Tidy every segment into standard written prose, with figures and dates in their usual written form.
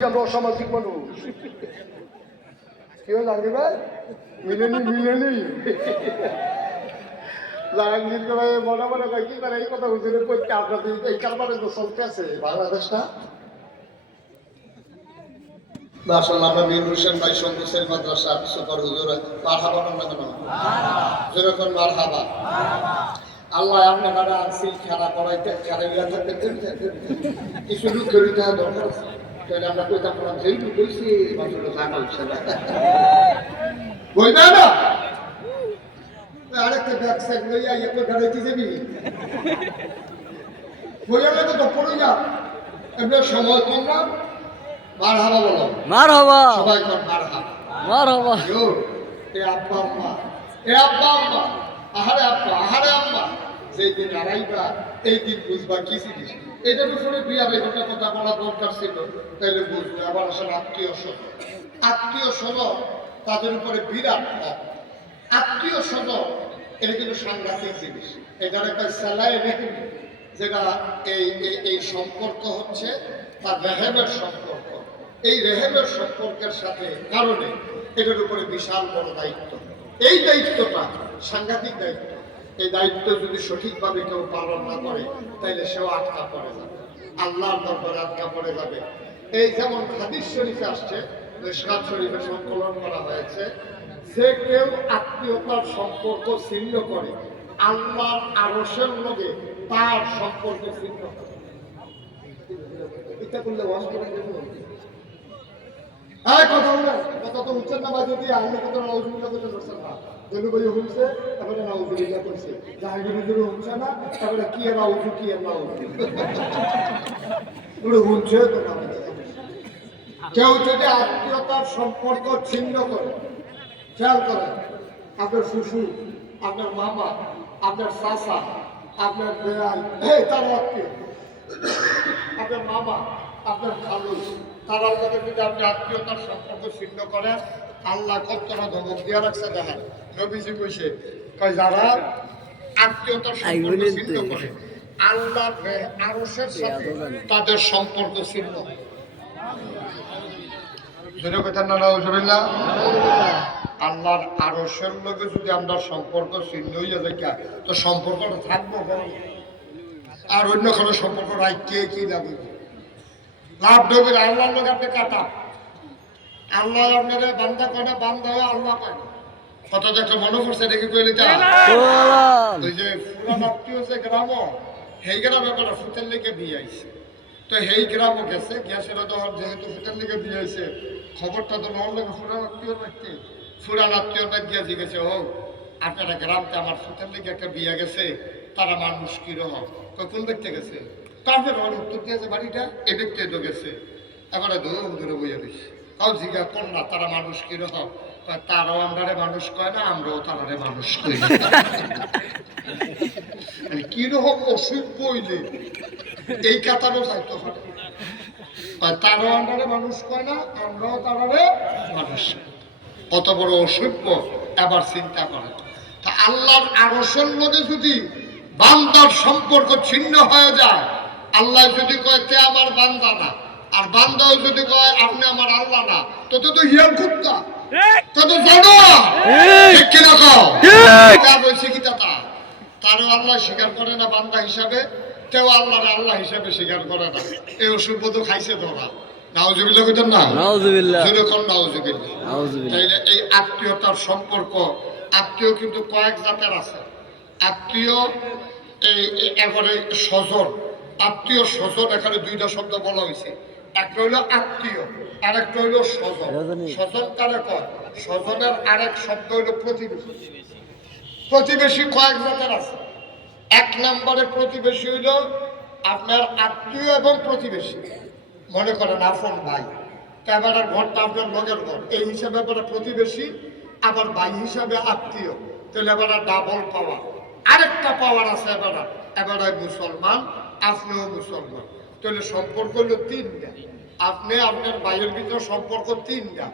আমরা অসামাজিক মানুষ কেউ জানি ভাই মিলেনি জাহাঙ্গীর ভাই মনে মনে কয় কি করে এই কথা হুজুরে করতে আপনাদের এই কারবারে তো চলতে আছে বাংলাদেশটা। মাশাআল্লাহ আমরা মীর হোসেন ভাই সঙ্গীতের মাদ্রাসা সুপার হুজুর মারহাবা না কেন যেরকম মারহাবা আল্লাহ আপনারা আনছি খেলা করাইতে খেলাইয়া থাকতে কিছু লোক করিতে দরকার আছে। তাহলে আমরা কইতা পড়াম যেই লোক কইছি মানুষের জানা হচ্ছে না বলবে না আরেকটা ব্যাগসাইড লইয়া এত গাড়িতে যাবি বইয়া লাগে তো পড়ইয়া এবার সময় কম না মারহাবা বলো মারহাবা সবাই কর মারহাবা মারহাবা এ আব্বা আম্মা আহারে আম্মা যেই দিন আড়াইবা এই দিন বুঝবা কি জিনিস এটার উপরে দুই আড়াই ঘন্টা কথা বলা দরকার ছিল তাইলে বুঝবে। আবার আসলে আত্মীয় স্বজন তাদের উপরে বিরাট হক। আত্মীয় স্বজন এটা কিন্তু সাংঘাতিক জিনিস। এটার একটা সেলাই রেখে যেটা এই সম্পর্ক হচ্ছে তার রেহেমের সম্পর্ক। এই রেহেমের সম্পর্কের সাথে কারণে এটার উপরে বিশাল বড় দায়িত্ব। এই দায়িত্বটা সাংঘাতিক দায়িত্ব। এই দায়িত্ব যদি সঠিকভাবে কেউ পালন না করে তাইলে সেও আটকা পড়ে যাবে, আল্লাহর দরবারে আটকা পড়ে যাবে। এই যেমন হাদিস শরীফে আসছে, মিশকাত শরীফে সংকলন করা হয়েছে, যে কেউ আত্মীয়তার সম্পর্ক ছিন্ন করে আল্লাহর আরশের লগে তার সম্পর্ক ছিন্ন করে। এটা করলে কথা তো উচ্চার না বাজে দিয়ে আল্লাহ কথা নাউজুবিল্লাহ করতে পারছেন না। জলবায়ু হচ্ছে তারপরে নাউজুবিল্লাহ করছে, জাহাঙ্গীর হচ্ছে না তারপরে কি নাউজু কি নাউজু হচ্ছে। তো কেউ যদি আত্মীয়তার সম্পর্ক ছিন্ন করে, খেয়াল করেন আপনার শ্বশুর, আপনার মামা, আপনার চাচা, আপনার বেয়াই তার আত্মীয়, আপনার মামা, আপনার খালু, তারা যদি আপনি আত্মীয়তার সম্পর্ক ছিন্ন করেন আল্লাহ কতটা ধমক দিয়ে রাখছে দেখেন। নবীজি কইছে যারা আত্মীয়তার সম্পর্ক ছিন্ন করে আল্লাহর আরশের সাথে তাদের সম্পর্ক ছিন্ন। যেটা কথা না নাউজুবিল্লাহ, আল্লাহর আরশের লগে যদি আমরা সম্পর্ক ছিন্ন হইয়া যাই তো সম্পর্কটা থাকবো আর অন্য কোনো সম্পর্ক রাখতে কি লাগবে লাভ ডবির আল্লাহর লোক আপনি কাটা আল্লাহ আপনারা বান্দা করে বান্দা হয়ে আল্লাহ পায় কত একটা মনে পড়ছে দেখে কইলে ওই যে পুরান আত্মীয় যে গ্রাম সেই গ্রামে কোনো ফুটের লেগে বিয়ে আইছে। তো সেই গ্রামও গেছে গ্যাসের তখন যেহেতু ফুটের লেগে বিয়ে আইছে খবরটা তো নন লাগে পুরান আত্মীয় ব্যক্তি পুরান আত্মীয় ব্যক্তি জিজ্ঞেসে হোক আপনারা গ্রামতে আমার ফুটের লেগে একটা বিয়ে গেছে তারা মানুষ কিরকম কোন দেখতে গেছে তারপরে উত্তর দিয়েছে বাড়িটা এ ব্যক্তি তো গেছে এবারে ধরুন ধরে বইয়া দিচ্ছে কাউ জিজ্ঞাসা কর না তারা মানুষ কিরকম তারাও আমরারে মানুষ কয় না আমরাও তারারে মানুষ করি কিরকম অসুখ বইলে এই কাতারও চাইতে পারে তারাও আমরারে মানুষ কয় না আমরাও তারারে মানুষ। কত বড় অসভ্য এবার চিন্তা করে। তা আল্লাহর আরশের লগে যদি বান্দার সম্পর্ক ছিন্ন হয়ে যায়, আল্লাহ যদি কয় তে আমার বান্দা না আর বান্দাও যদি কয় আপনি আমার আল্লাহ না, তো তো হিয়াল কুত্তা তো তো জানো ঠিক কিনা কও বলছে কি তা তারও আল্লাহ স্বীকার করে না বান্দা হিসাবে, তেও আল্লাহর আল্লাহ হিসাবে স্বীকার করে না। এই অসুখ তো খাইছে ধরা নাউজুবিল্লাহ কইতেন না নাউজুবিল্লাহ যেরকম নাউজুবিল্লাহ। তাইলে এই আত্মীয়তার সম্পর্ক, আত্মীয় কিন্তু কয়েক জাতের আছে। আত্মীয় এই এবারে স্বজন, আত্মীয় স্বজন এখানে দুইটা শব্দ বলা হয়েছে, একটা হইল আত্মীয় আর একটা হইল স্বজন। স্বজন কারে কয়? স্বজনের আরেক শব্দ হইল প্রতিবেশী। প্রতিবেশী কয়েক জাতের আছে। এক নম্বরে প্রতিবেশী হইল আপনার আত্মীয় এবং প্রতিবেশী। মনে করেন আপন ভাই, এবারে ঘরটা আপনার লগের ঘর, এই হিসাবে এবারে প্রতিবেশী, আবার ভাই হিসাবে আত্মীয়, তাহলে এবারে ডাবল পাওয়ার। আরেকটা পাওয়ার আছে এবারে মুসলমান, আপনিও মুসলমান, তাহলে সম্পর্ক হলো তিনটা। আপনি আপনার ভাইয়ের ভিতরে সম্পর্ক তিনটা।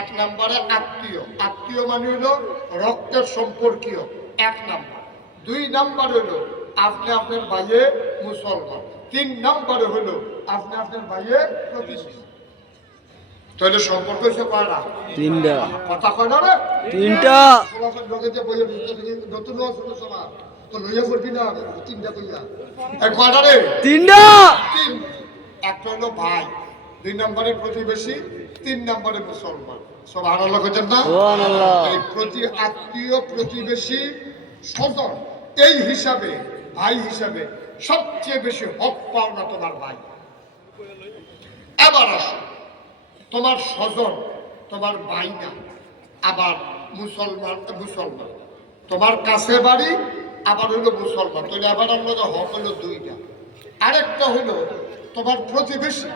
এক নম্বরে আত্মীয়, আত্মীয় মানে হলো রক্তের সম্পর্কীয় এক নম্বর। দুই নম্বর হলো আপনি আপনার ভাইয়ে মুসলমান। তিন নম্বরে হলো আপনি আপনার ভাইয়ে প্রতিবেশী। তাহলে সম্পর্ক হয়েছে কয়টা? তিনটা। কথা কয় না রে? তিনটা। লোকে যে বইয়ে নতুন সমাজ তো লইয়া করবি না তিনটা কইয়া কয়টা রে? তিনটা। তিন। একটা হলো ভাই, 2 নম্বরে প্রতিবেশী, 3 নম্বরে মুসলমান। সুবহানাল্লাহ কইতেন না? সুবহানাল্লাহ। এই প্রতি আত্মীয়, প্রতিবেশী, স্বজন এই হিসাবে ভাই হিসাবে সবচেয়ে বেশি হক পাও না তোমার ভাই। এবার আসো, তোমার স্বজন তোমার ভাই না, আবার মুসলমান মুসলমান তোমার কাছে বাড়ি, আবার হইলো মুসলমান, তাহলে আবার আমরা হক হলো 2টা। আরেকটা হইলো তোমার প্রতিবেশী,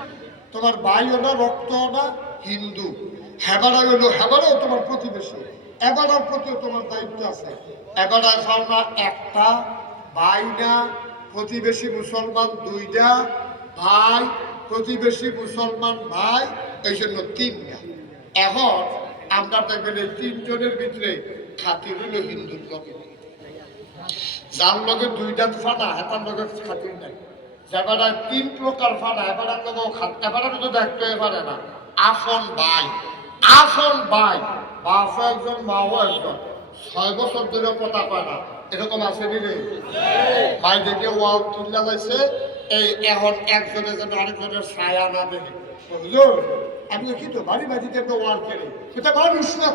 তোমার ভাইও না, রক্তও না, হিন্দু, হেবারা হইলো হেবারাও তোমার প্রতিবেশী, এবারার প্রতিও তোমার দায়িত্ব আছে। এবারা খাও না একটা, ভাই না, প্রতিবেশী মুসলমান 2টা, ভাই প্রতিবেশী মুসলমান ভাই, এই জন্য 3টা। এখন আমরা দেখবেন এই 3 জনের ভিতরে খাতির হইল হিন্দুর লগে, যার লগে 2টা ফানা হেতার লগে খাতির নাই। যেবারা 3 প্রকার ফানা এবারার লগেও এবারার তো দেখতে পারে না। আপন ভাই, আপন ভাই, বাপও একজন মাও একজন, 6 বছর ধরে কথা পায় না, এরকম আছে রে? ভাই দেখে ওয়াও তুল্লা লাইছে, এই এখন একজনের জন্য আরেকজনের ছায়া না দেখে হুজুর আমি কি তো বাড়ি বাড়িতে একটা ওয়ার করে সেটা মানুষ না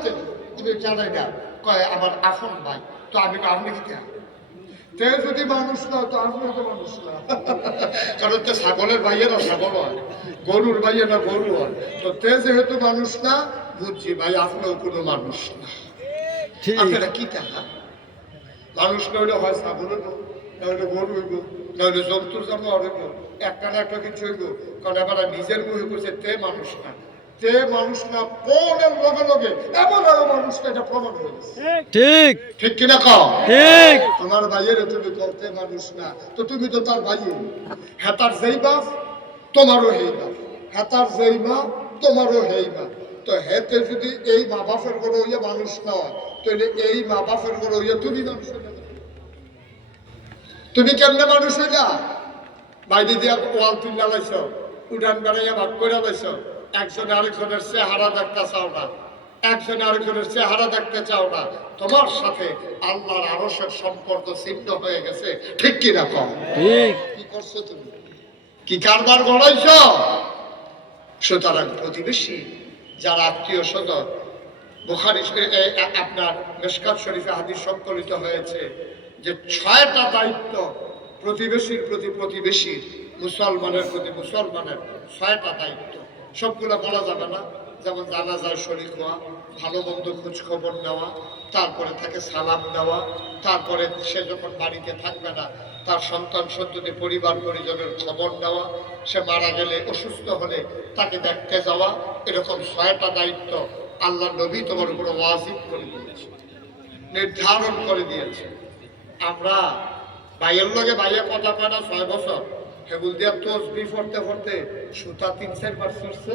তুমি জানাই না, কয় আমার আপন ভাই, তো আমি আপনি কি তে যদি মানুষ না তো আপনি তো মানুষ না। কারণ তো ছাগলের ভাইয়েরা ছাগল হয়, গরুর ভাইয়েরা গরু হয়, তো তে যেহেতু মানুষ না বুঝছি ভাই আপনিও কোনো মানুষ না। আপনারা কি টাকা মানুষ না হইলে হয় ছাগল হইব, না হইলে গরু হইব, না হইলে জন্তুর জন্ম হইব, একটা না একটা কিছু হইব। কারণ এবার নিজের মুখে করছে তে মানুষ না, তে মানুষ না, কোনের লগে লগে এমন আরো মানুষ না, এটা প্রমাণ হয়ে গেছে। ঠিক ঠিক কিনা কও? ঠিক। তোমার ভাইয়ের তুমি করতে মানুষ না, তো তুমি তো তার ভাই। হেতার যেই বাপ তোমারও হেই বাপ, হেতার যেই মা তোমারও হেই মা। তো হেতে যদি এই মা বাপের গড়ে হইয়া মানুষ না হয়, তাহলে এই মা বাপের গড়ে হইয়া তুমি মানুষ হইলে তুমি কেমনে মানুষ হইলা? বাইরে দিয়া ওয়াল তুল্লা লাইছ, উঠান বেড়াইয়া ভাগ করে লাইছ, একজনে আরেকজনের চেহারা দেখতে চাও না, একজনে আরেকজনের চেহারা দেখতে চাও না, তোমার সাথে আল্লাহর আরশের সম্পর্ক ছিন্ন হয়ে গেছে। ঠিক কি না কও? ঠিক। কি করছো তুমি? কি কারবার গড়াইছ? সুতরাং প্রতিবেশী যারা আত্মীয় স্বজন, বুখারী আপনার মিশকাত শরীফে হাদিস সংকলিত হয়েছে যে 6টা দায়িত্ব প্রতিবেশীর প্রতি প্রতিবেশীর, মুসলমানের প্রতি মুসলমানের 6টা দায়িত্ব। সবগুলো বলা যাবে না, যেমন জানাজার শরীক হওয়া, ভালো মন্দ খোঁজ খবর নেওয়া, তারপরে তাকে সালাম দেওয়া, তারপরে সে যখন বাড়িতে থাকবে না তার সন্তান সন্ততি পরিবার পরিজনের খবর নেওয়া, সে মারা গেলে অসুস্থ হলে তাকে দেখতে যাওয়া, এরকম 6টা দায়িত্ব আল্লাহ নবী তোমার উপরে ওয়াজিব করে দিয়েছে, নির্ধারণ করে দিয়েছে। আমরা ভাইয়ের লগে ভাইয়া কথা পায় না 6 বছর, সেগুল দিয়া তসবি পড়তে পড়তে সুতা 3-4 বার ছিঁড়ছে,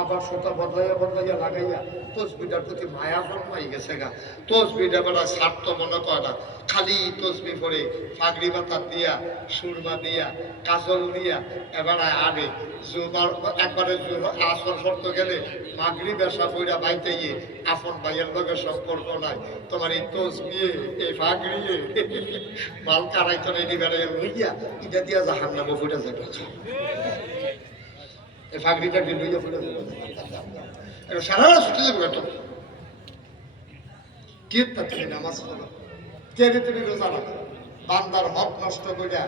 আবার সুতা বদলাইয়া বদলাইয়া লাগাইয়া তসবিটার প্রতি মায়া জন্মাই গেছে গা। তসবিটা বেলা স্বার্থ মনে করে না, খালি তসবি পড়ে ফাগড়ি মাথা দিয়া, সুরমা দিয়া, কাজল দিয়া এবার আনে জুমার একবারে আসর শর্ত গেলে মাগরি বেশা পইরা বাইতে গিয়ে আপন ভাইয়ের লগে সম্পর্ক নাই, তোমার এই তসবি এই ফাগড়ি মাল কারাইতো রেডি বেড়াইয়া লইয়া এটা দিয়া জাহান নামে ফুটে যাবে, এই ফাগড়িটা লইয়া ফুটে যাবে সারা ছুটে যাবে। তো কে তুমি নামাজ পড়ো, কে তুমি রোজা রাখো, বান্দার হক নষ্ট করিয়া।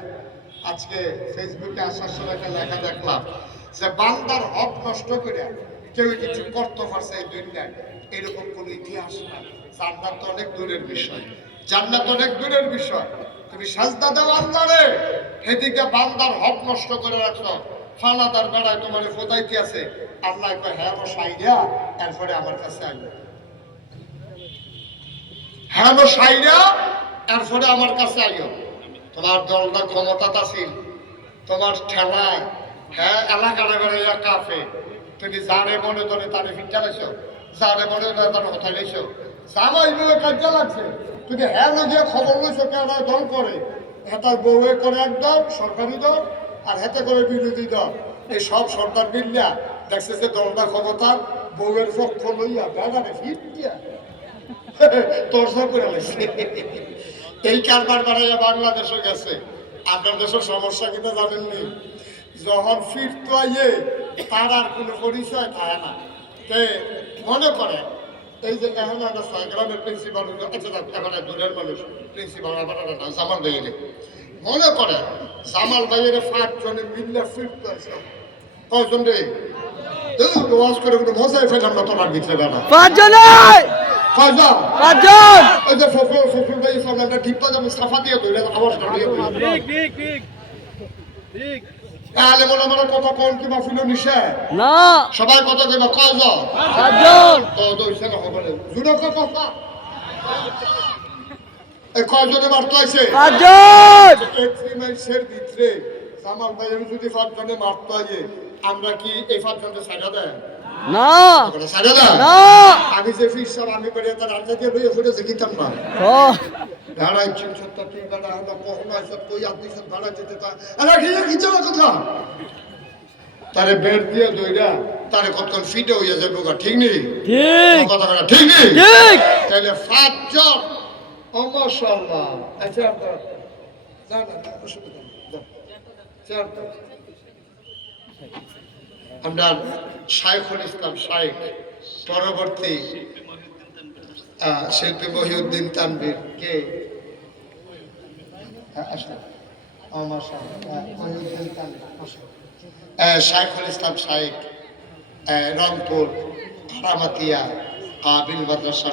আজকে ফেসবুকে আসার সময় একটা লেখা দেখলাম যে বান্দার হক নষ্ট করিয়া কেউ কিছু করতে পারছে এই দুনিয়ায়, এরকম কোন ইতিহাস না। জান্নাত তো অনেক দূরের বিষয়, জান্নাত অনেক দূরের বিষয়। তুমি সাজদা দাও আল্লাহরে, সেদিকে বান্দার হক নষ্ট করে রাখছো, ফানাদার বেড়ায় তোমার ফোদাইতে আছে, আল্লাহ কয় হ্যাঁ সাইরা এরপরে আমার কাছে আইলো, হ্যাঁ সাইরা এরপরে আমার কাছে আইও। তোমার দলটা ক্ষমতা ছিল, তোমার ঠেলায় হ্যাঁ এলাকাটা বেড়াইয়া কাফে, তুমি যারে মনে ধরে তারে ফিটা লাইছো, যারে মনে ধরে তার কথা লাইছো, জামাই বউয়ে কাজে লাগছে, তুমি হ্যাঁ গিয়ে খবর লইছো কেনা দল করে, হেতার বউয়ে করে একদম সরকারি দল আর হেতে করে বিরোধী দল, এই সব সরকার মিলিয়া দেখছে যে দলটা ক্ষমতা বউয়ের পক্ষ লইয়া বেড়ারে ফিট দিয়া তর্জা করে লাগছে। এই কারবার বাড়াইয়া বাংলাদেশও গেছে। আপনার দেশের সমস্যা কিন্তু জানেননি, যখন ফিরতো আইয়ে তার আর কোনো পরিচয় থাকে না। তে মনে করে এই যে এখন একটা সাইগ্রামের প্রিন্সিপাল, আচ্ছা এবারে দূরের মানুষ প্রিন্সিপাল আবার না জামাল ভাইয়ের মনে করে জামাল ভাইয়ের 5 জনে মিললে ফিরতে আছে। কয়জন রে ওয়াজ করে কোনো মজাই ফেলাম না তোমার ভিতরে বেড়া 5 জন। কয়জন? 5 জন। ওই যে ফখরুল ভাই সামনে একটা টিপটা যেমন সাফা দিয়ে ধরে আবার ঠিক তাহলে মনে মনে কত কোন কি মাফিল নিশে না। সবাই কত কইবা কয়জন? 5 জন। তো দইছে না হবে জুড়ে কথা এই কয়জনে মারতে আইছে? 5 জন। এক্সট্রিমাইসের ভিতরে জামাল ভাইয়ের যদি 5 জনে মারতে আইয়ে আমরা কি এই 5 জনকে ছাড়া দেয় না। ছাড়া দেয় না। আমি যে ফিস সব আমি করে তার রাজা দিয়ে লইয়া ফুটেছে কিতাম না ও দাঁড়াই চিন্তা তুই বেড়া হলো কখন আইসব কই আপনি সব ভাড়া যেতে তা আরে কি চলো কথা তারে বেড দিয়ে দইরা তারে কতক্ষণ ফিটে হইয়া যাবে ঠিক নেই ঠিক। কথা কথা ঠিক নেই ঠিক। তাহলে 5 জন ও মাশাআল্লাহ আচ্ছা না না না অসুবিধা নেই চার আমরা শাইখুল ইসলাম শাইখ পরবর্তী শিল্পী মহিউদ্দিন তানভীর কে আসলে মহিউদ্দিন তানভীর শাইখুল ইসলাম শাইখ রংপুর হারামাতিয়া কাবিল মাদ্রাসা